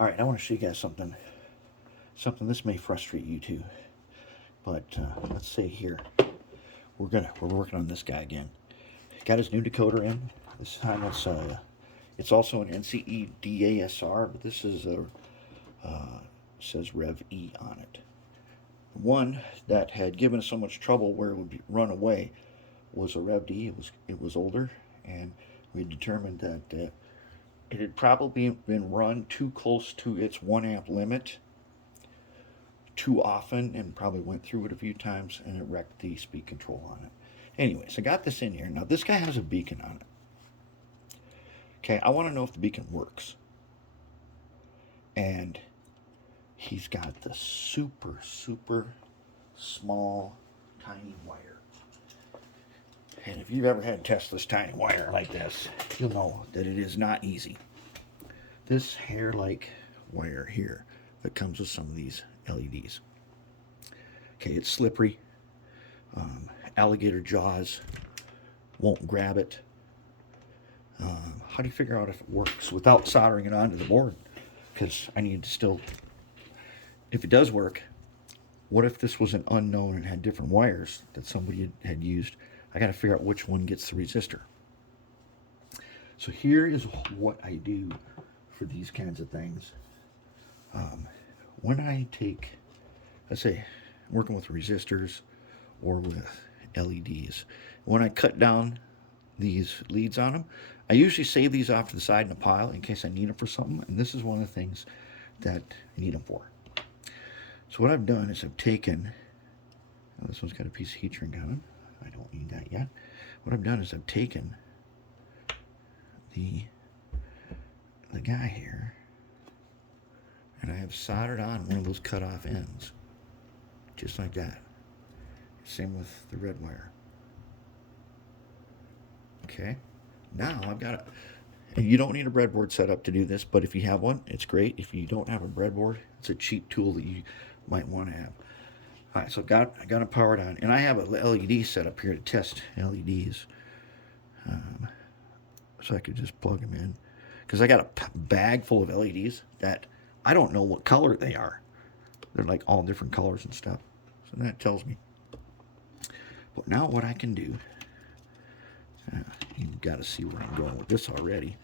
All right, I want to show you guys something. Something this may frustrate you too, but let's say here we're working on this guy again. Got his new decoder in. This time it's also an NCE DASR, but this is a says Rev E on it. One that had given us so much trouble where it would run away was a Rev D. It was older, and we determined that it had probably been run too close to its 1 amp limit too often, and probably went through it a few times, and it wrecked the speed control on it. Anyways, I got this in here. Now this guy has a beacon on it. Okay, I want to know if the beacon works. And he's got the super small tiny wire. And if you've ever had to test this tiny wire like this, you'll know that it is not easy. This hair-like wire here that comes with some of these LEDs. Okay, it's slippery. Alligator jaws won't grab it. How do you figure out if it works without soldering it onto the board? Because I need to still, if it does work, what if this was an unknown and had different wires that somebody had used? I got to figure out which one gets the resistor. So here is what I do for these kinds of things. When I take, let's say, working with resistors or with LEDs, when I cut down these leads on them, I usually save these off to the side in a pile in case I need them for something, and this is one of the things that I need them for. So what I've done is I've taken, this one's got a piece of heat shrink on it, I don't need that yet. What I've done is I've taken the guy here, and I have soldered on one of those cut off ends, just like that. Same with the red wire. Okay, now I've got and you don't need a breadboard setup to do this, but if you have one, it's great. If you don't have a breadboard, it's a cheap tool that you might want to have. All right, so I got it powered on, and I have a LED set up here to test LEDs. So I could just plug them in, because I got a bag full of LEDs that I don't know what color they are. They're like all different colors and stuff. So that tells me. But now what I can do, you've got to see where I'm going with this already.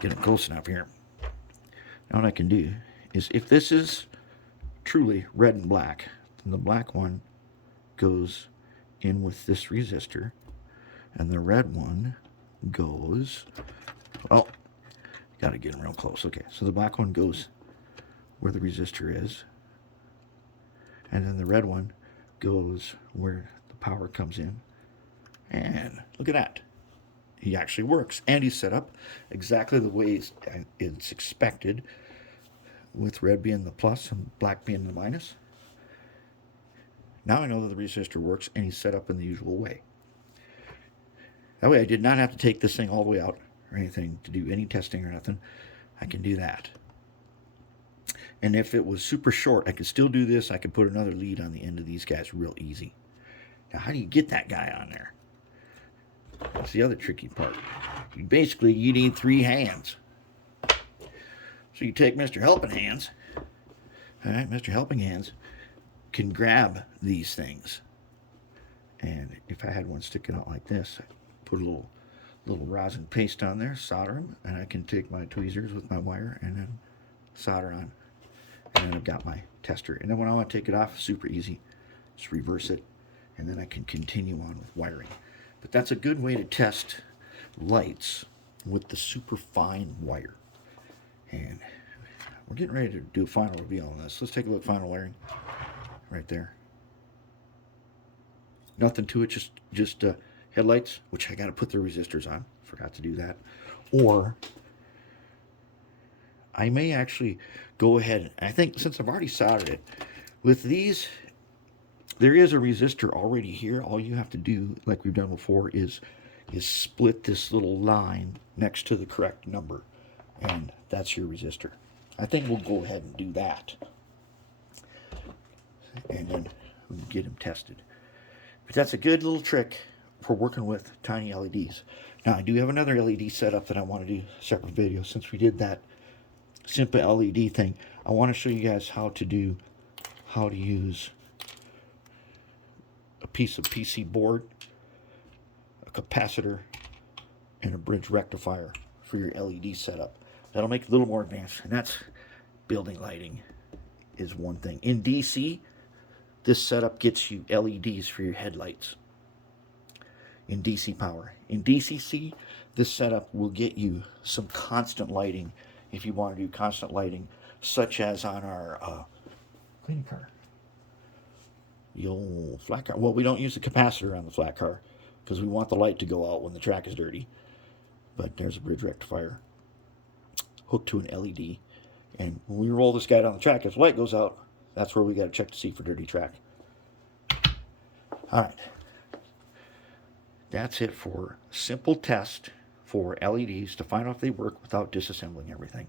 Get it close enough here. Now what I can do is, if this is truly red and black, then the black one goes in with this resistor, and the red one goes, well, got to get them real close. Okay, so the black one goes where the resistor is, and then the red one goes where the power comes in. And look at that. He actually works, and he's set up exactly the way it's expected, with red being the plus and black being the minus. Now I know that the resistor works, and he's set up in the usual way. That way I did not have to take this thing all the way out or anything to do any testing or nothing. I can do that. And if it was super short, I could still do this. I could put another lead on the end of these guys real easy. Now, how do you get that guy on there? That's the other tricky part. Basically, you need 3 hands. So you take Mr. Helping Hands. All right, Mr. Helping Hands can grab these things. And if I had one sticking out like this, I put a little rosin paste on there, solder them, and I can take my tweezers with my wire and then solder on. And then I've got my tester. And then when I want to take it off, super easy. Just reverse it, and then I can continue on with wiring. But that's a good way to test lights with the super fine wire. And we're getting ready to do a final reveal on this. Let's take a look. Final wiring right there. Nothing to it, just headlights, which I got to put the resistors on. Forgot to do that. Or I may actually go ahead, I think since I've already soldered it, with these, there is a resistor already here. All you have to do, like we've done before, is split this little line next to the correct number, and that's your resistor. I think we'll go ahead and do that, and then we'll get them tested. But that's a good little trick for working with tiny LEDs. Now I do have another LED setup that I want to do a separate video, since we did that simple LED thing. I want to show you guys how to use a piece of PC board, a capacitor, and a bridge rectifier for your LED setup. That'll make it a little more advanced, and that's building lighting is one thing. In DC, this setup gets you LEDs for your headlights in DC power. In DCC, this setup will get you some constant lighting if you want to do constant lighting, such as on our cleaning car. The old flat car. Well, we don't use the capacitor on the flat car because we want the light to go out when the track is dirty. But there's a bridge rectifier hooked to an LED. And when we roll this guy down the track, if the light goes out, that's where we got to check to see for dirty track. All right. That's it for simple test for LEDs to find out if they work without disassembling everything.